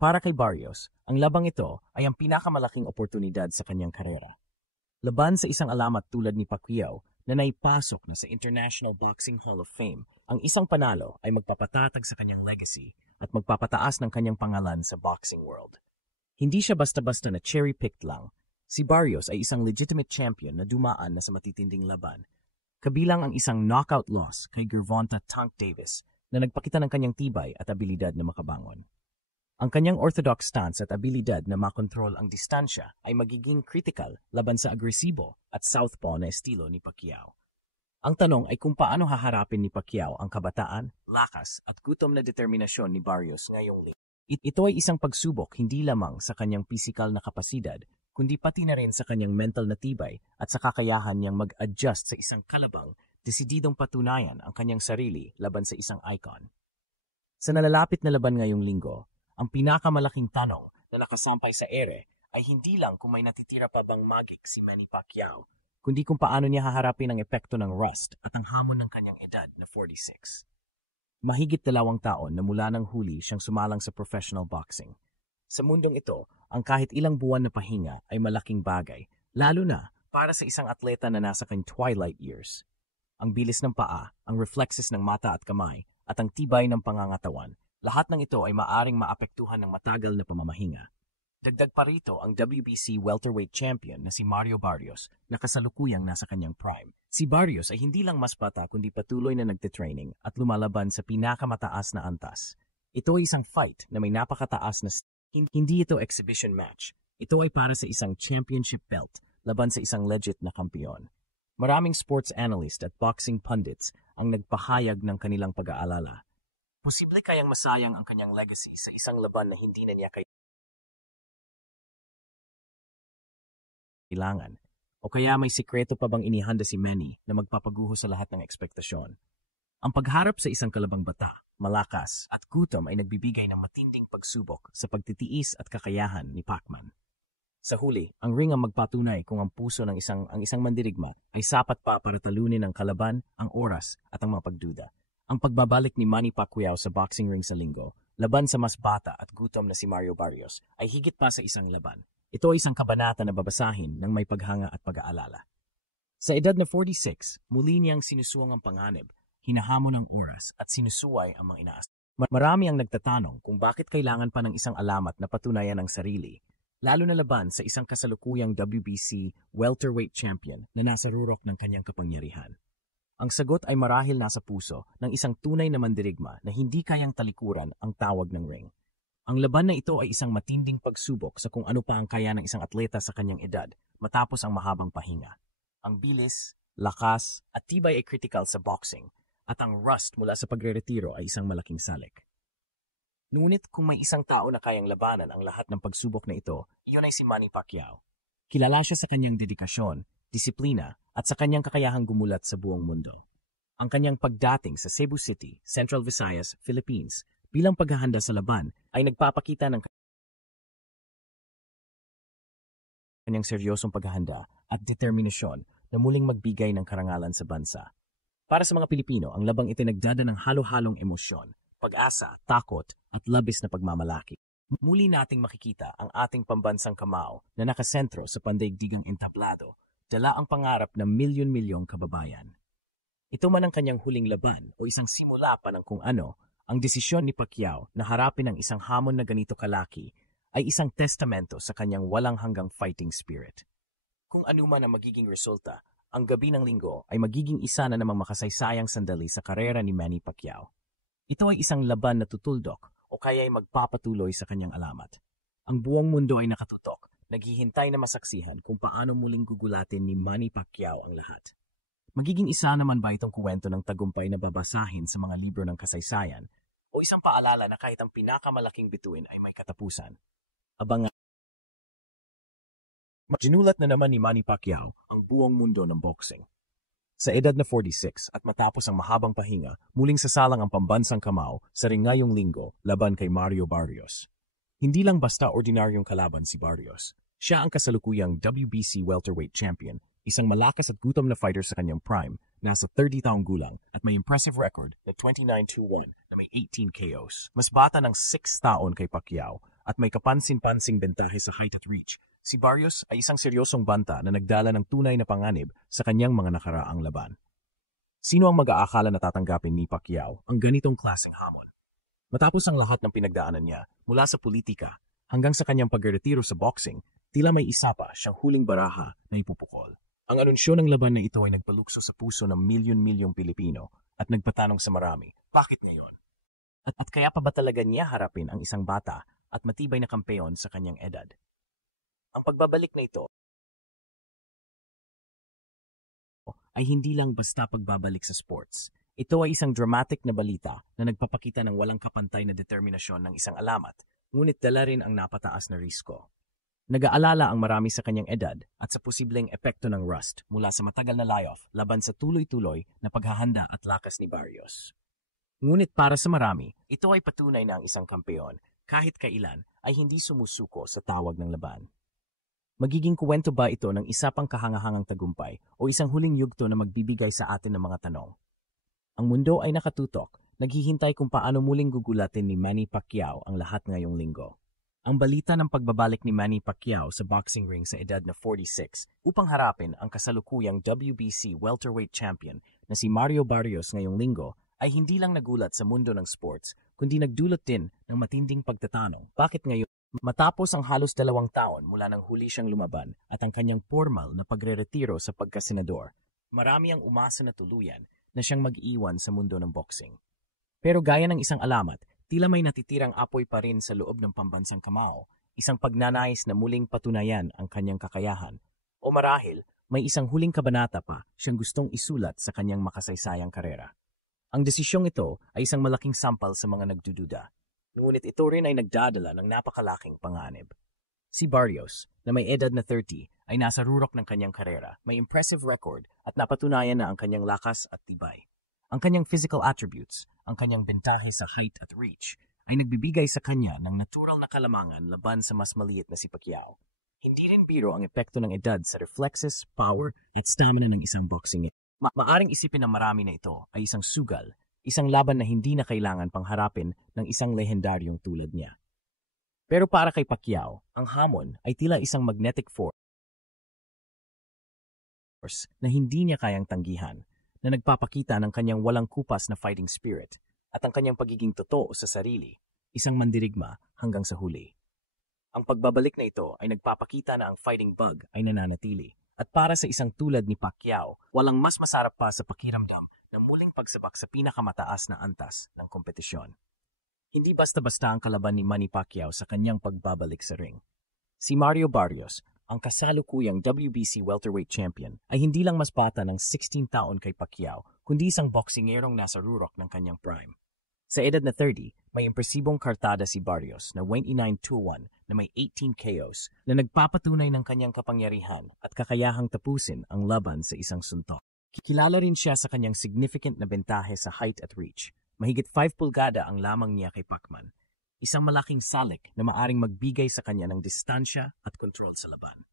Para kay Barrios, ang labang ito ay ang pinakamalaking oportunidad sa kanyang karera. Laban sa isang alamat tulad ni Pacquiao na naipasok na sa International Boxing Hall of Fame, ang isang panalo ay magpapatatag sa kanyang legacy at magpapataas ng kanyang pangalan sa boxing world. Hindi siya basta-basta na cherry-picked lang. Si Barrios ay isang legitimate champion na dumaan na sa matitinding laban. Kabilang ang isang knockout loss kay Gervonta Tank Davis na nagpakita ng kanyang tibay at abilidad na makabangon. Ang kanyang orthodox stance at abilidad na makontrol ang distansya ay magiging critical laban sa agresibo at southpaw na estilo ni Pacquiao. Ang tanong ay kung paano haharapin ni Pacquiao ang kabataan, lakas at gutom na determinasyon ni Barrios ngayong linggo. Ito ay isang pagsubok hindi lamang sa kanyang pisikal na kapasidad, kundi pati na rin sa kanyang mental na tibay at sa kakayahan niyang mag-adjust sa isang kalabang, desididong patunayan ang kanyang sarili laban sa isang icon. Sa nalalapit na laban ngayong linggo, ang pinakamalaking tanong na nakasampay sa ere ay hindi lang kung may natitira pa bang magic si Manny Pacquiao, kundi kung paano niya haharapin ang epekto ng rust at ang hamon ng kanyang edad na 46. Mahigit 2 taon na mula ng huli siyang sumalang sa professional boxing. Sa mundong ito, ang kahit ilang buwan na pahinga ay malaking bagay, lalo na para sa isang atleta na nasa kanyang twilight years. Ang bilis ng paa, ang reflexes ng mata at kamay, at ang tibay ng pangangatawan, lahat ng ito ay maaring maapektuhan ng matagal na pamamahinga. Dagdag pa rito ang WBC welterweight champion na si Mario Barrios na kasalukuyang nasa kanyang prime. Si Barrios ay hindi lang mas bata kundi patuloy na nagtitraining at lumalaban sa pinakamataas na antas. Ito ay isang fight na may napakataas na hindi ito exhibition match. Ito ay para sa isang championship belt laban sa isang legit na kampiyon. Maraming sports analyst at boxing pundits ang nagpahayag ng kanilang pag-aalala. Posible kayang masayang ang kanyang legacy sa isang laban na hindi na niya kailangan? O kaya may sikreto pa bang inihanda si Manny na magpapaguho sa lahat ng ekspektasyon? Ang pagharap sa isang kalabang bata, malakas at gutom ay nagbibigay ng matinding pagsubok sa pagtitiis at kakayahan ni Pacman. Sa huli, ang ring ang magpatunay kung ang puso ng isang mandirigma ay sapat pa para talunin ang kalaban, ang oras at ang mga pagduda. Ang pagbabalik ni Manny Pacquiao sa boxing ring sa linggo, laban sa mas bata at gutom na si Mario Barrios, ay higit pa sa isang laban. Ito ay isang kabanata na babasahin ng may paghanga at pag-aalala. Sa edad na 46, muli niyang sinusuwang ang panganib, hinahamon ang oras at sinusuway ang mga inaas. Marami ang nagtatanong kung bakit kailangan pa ng isang alamat na patunayan ang sarili, lalo na laban sa isang kasalukuyang WBC welterweight champion na nasa rurok ng kanyang kapangyarihan. Ang sagot ay marahil nasa puso ng isang tunay na mandirigma na hindi kayang talikuran ang tawag ng ring. Ang laban na ito ay isang matinding pagsubok sa kung ano pa ang kaya ng isang atleta sa kanyang edad matapos ang mahabang pahinga. Ang bilis, lakas at tibay ay critical sa boxing at ang rust mula sa pagre-retiro ay isang malaking salik. Ngunit kung may isang tao na kayang labanan ang lahat ng pagsubok na ito, iyon ay si Manny Pacquiao. Kilala siya sa kanyang dedikasyon, disiplina at sa kanyang kakayahang gumulat sa buong mundo. Ang kanyang pagdating sa Cebu City, Central Visayas, Philippines bilang paghahanda sa laban ay nagpapakita ng kanyang seryosong paghahanda at determinasyon na muling magbigay ng karangalan sa bansa. Para sa mga Pilipino, ang labang ito nagdada ng halo-halong emosyon, pag-asa, takot at labis na pagmamalaki. Muli nating makikita ang ating pambansang kamao na nakasentro sa pandaigdigang entablado, dala ang pangarap ng milyon-milyong kababayan. Ito man ang kanyang huling laban o isang simula pa ng kung ano, ang desisyon ni Pacquiao na harapin ang isang hamon na ganito kalaki ay isang testamento sa kanyang walang hanggang fighting spirit. Kung ano man ang magiging resulta, ang gabi ng linggo ay magiging isa na namang makasaysayang sandali sa karera ni Manny Pacquiao. Ito ay isang laban na tutuldok o kaya ay magpapatuloy sa kanyang alamat. Ang buong mundo ay nakatutok, naghihintay na masaksihan kung paano muling gugulatin ni Manny Pacquiao ang lahat. Magiging isa naman ba itong kwento ng tagumpay na babasahin sa mga libro ng kasaysayan o isang paalala na kahit ang pinakamalaking bituin ay may katapusan? Abangan. Ginulat na naman ni Manny Pacquiao ang buong mundo ng boxing. Sa edad na 46 at matapos ang mahabang pahinga, muling sasalang ang pambansang kamao sa ring ngayong linggo laban kay Mario Barrios. Hindi lang basta ordinaryong kalaban si Barrios. Siya ang kasalukuyang WBC welterweight champion, isang malakas at gutom na fighter sa kanyang prime, nasa 30 taong gulang at may impressive record na 29-1 na may 18 KOs. Mas bata ng 6 taon kay Pacquiao at may kapansin-pansing bentahe sa height at reach, si Barrios ay isang seryosong banta na nagdala ng tunay na panganib sa kanyang mga nakaraang laban. Sino ang mag-aakala na tatanggapin ni Pacquiao ang ganitong klaseng hamon? Matapos ang lahat ng pinagdaanan niya mula sa politika hanggang sa kanyang pagretiro sa boxing, tila may isa pa siyang huling baraha na ipupukol. Ang anunsyo ng laban na ito ay nagpalukso sa puso ng milyon-milyong Pilipino at nagpatanong sa marami, bakit ngayon? At kaya pa ba talaga niya harapin ang isang bata at matibay na kampeon sa kanyang edad? Ang pagbabalik na ito ay hindi lang basta pagbabalik sa sports. Ito ay isang dramatic na balita na nagpapakita ng walang kapantay na determinasyon ng isang alamat, ngunit dala rin ang napataas na risko. Nag-aalala ang marami sa kanyang edad at sa posibleng epekto ng rust mula sa matagal na layoff laban sa tuloy-tuloy na paghahanda at lakas ni Barrios. Ngunit para sa marami, ito ay patunay na ang isang kampeon kahit kailan ay hindi sumusuko sa tawag ng laban. Magiging kuwento ba ito ng isa pang kahangahangang tagumpay o isang huling yugto na magbibigay sa atin ng mga tanong? Ang mundo ay nakatutok, naghihintay kung paano muling gugulatin ni Manny Pacquiao ang lahat ngayong linggo. Ang balita ng pagbabalik ni Manny Pacquiao sa boxing ring sa edad na 46 upang harapin ang kasalukuyang WBC welterweight champion na si Mario Barrios ngayong linggo ay hindi lang nagulat sa mundo ng sports, kundi nagdulot din ng matinding pagtatanong. Bakit ngayon? Matapos ang halos 2 taon mula nang huli siyang lumaban at ang kanyang formal na pagre-retiro sa pagkasenador, marami ang umasa na tuluyan na siyang mag-iwan sa mundo ng boxing. Pero gaya ng isang alamat, tila may natitirang apoy pa rin sa loob ng pambansang kamao, isang pagnanais na muling patunayan ang kanyang kakayahan. O marahil, may isang huling kabanata pa siyang gustong isulat sa kanyang makasaysayang karera. Ang desisyong ito ay isang malaking sampal sa mga nagdududa. Ngunit ito rin ay nagdadala ng napakalaking panganib. Si Barrios, na may edad na 30, ay nasa rurok ng kanyang karera, may impressive record at napatunayan na ang kanyang lakas at tibay. Ang kanyang physical attributes, ang kanyang bentahe sa height at reach, ay nagbibigay sa kanya ng natural na kalamangan laban sa mas maliit na si Pacquiao. Hindi rin biro ang epekto ng edad sa reflexes, power at stamina ng isang boxing. Maaring isipin ng marami na ito ay isang sugal, isang laban na hindi na kailangan pangharapin ng isang lehendaryong tulad niya. Pero para kay Pacquiao, ang hamon ay tila isang magnetic force na hindi niya kayang tanggihan, na nagpapakita ng kanyang walang kupas na fighting spirit at ang kanyang pagiging totoo sa sarili, isang mandirigma hanggang sa huli. Ang pagbabalik na ito ay nagpapakita na ang fighting bug ay nananatili. At para sa isang tulad ni Pacquiao, walang mas masarap pa sa pakiramdam na muling pagsabak sa pinakamataas na antas ng kompetisyon. Hindi basta-basta ang kalaban ni Manny Pacquiao sa kanyang pagbabalik sa ring. Si Mario Barrios, ang kasalukuyang WBC welterweight champion, ay hindi lang mas bata ng 16 taon kay Pacquiao, kundi isang boksingerong nasa rurok ng kanyang prime. Sa edad na 30, may impresibong kartada si Barrios na 29-2-1 na may 18 KOs na nagpapatunay ng kanyang kapangyarihan at kakayahang tapusin ang laban sa isang suntok. Kilala rin siya sa kanyang significant na bentahe sa height at reach. Mahigit 5 pulgada ang lamang niya kay Pacman. Isang malaking salik na maaring magbigay sa kanya ng distansya at kontrol sa laban.